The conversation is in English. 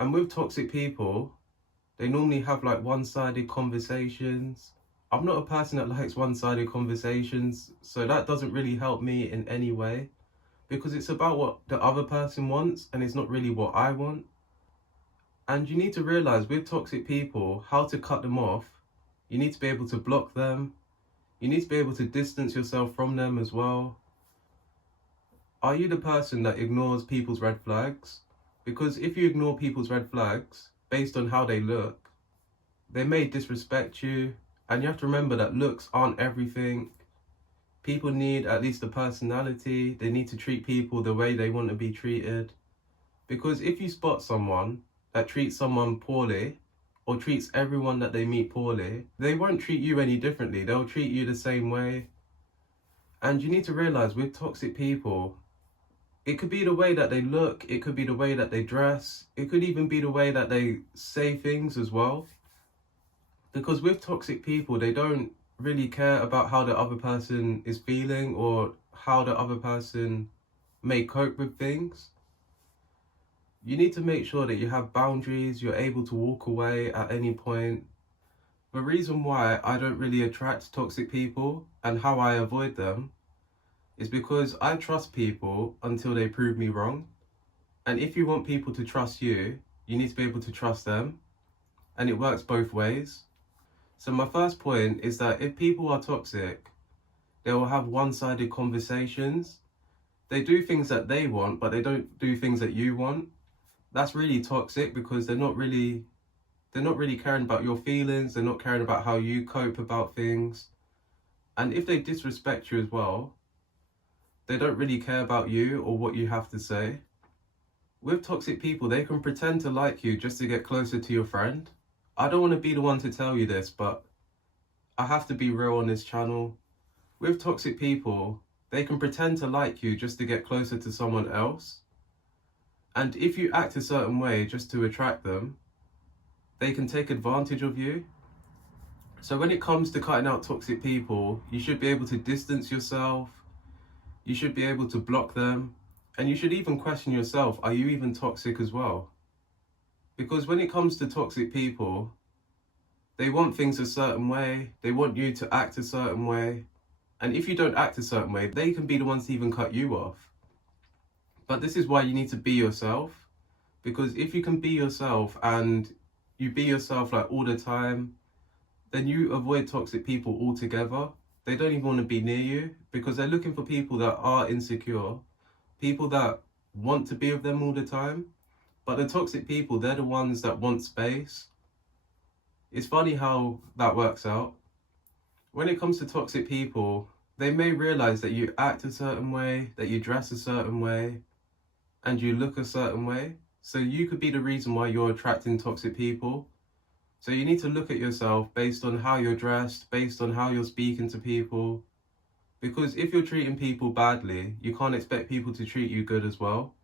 And with toxic people, they normally have like one-sided conversations. I'm not a person that likes one-sided conversations, so that doesn't really help me in any way because it's about what the other person wants and it's not really what I want. And you need to realize with toxic people, how to cut them off. You need to be able to block them. You need to be able to distance yourself from them as well. Are you the person that ignores people's red flags? Because if you ignore people's red flags based on how they look, they may disrespect you. And you have to remember that looks aren't everything. People need at least a personality. They need to treat people the way they want to be treated. Because if you spot someone that treats someone poorly or treats everyone that they meet poorly, they won't treat you any differently. They'll treat you the same way. And you need to realize with toxic people, it could be the way that they look, it could be the way that they dress, it could even be the way that they say things as well. Because with toxic people, they don't really care about how the other person is feeling or how the other person may cope with things. You need to make sure that you have boundaries, you're able to walk away at any point. The reason why I don't really attract toxic people and how I avoid them is because I trust people until they prove me wrong. And if you want people to trust you, you need to be able to trust them. And it works both ways. So my first point is that if people are toxic, they will have one-sided conversations. They do things that they want, but they don't do things that you want. That's really toxic because they're not really caring about your feelings. They're not caring about how you cope about things. And if they disrespect you as well, they don't really care about you or what you have to say. With toxic people, they can pretend to like you just to get closer to your friend. I don't want to be the one to tell you this, but I have to be real on this channel. With toxic people, they can pretend to like you just to get closer to someone else. And if you act a certain way just to attract them, they can take advantage of you. So when it comes to cutting out toxic people, you should be able to distance yourself. You should be able to block them. And you should even question yourself, are you even toxic as well? Because when it comes to toxic people, they want things a certain way. They want you to act a certain way. And if you don't act a certain way, they can be the ones to even cut you off. But this is why you need to be yourself. Because if you can be yourself and you be yourself like all the time, then you avoid toxic people altogether. They don't even want to be near you because they're looking for people that are insecure, people that want to be with them all the time. But the toxic people, they're the ones that want space. It's funny how that works out. When it comes to toxic people, they may realize that you act a certain way, that you dress a certain way, and you look a certain way. So you could be the reason why you're attracting toxic people. So you need to look at yourself based on how you're dressed, based on how you're speaking to people. Because if you're treating people badly, you can't expect people to treat you good as well.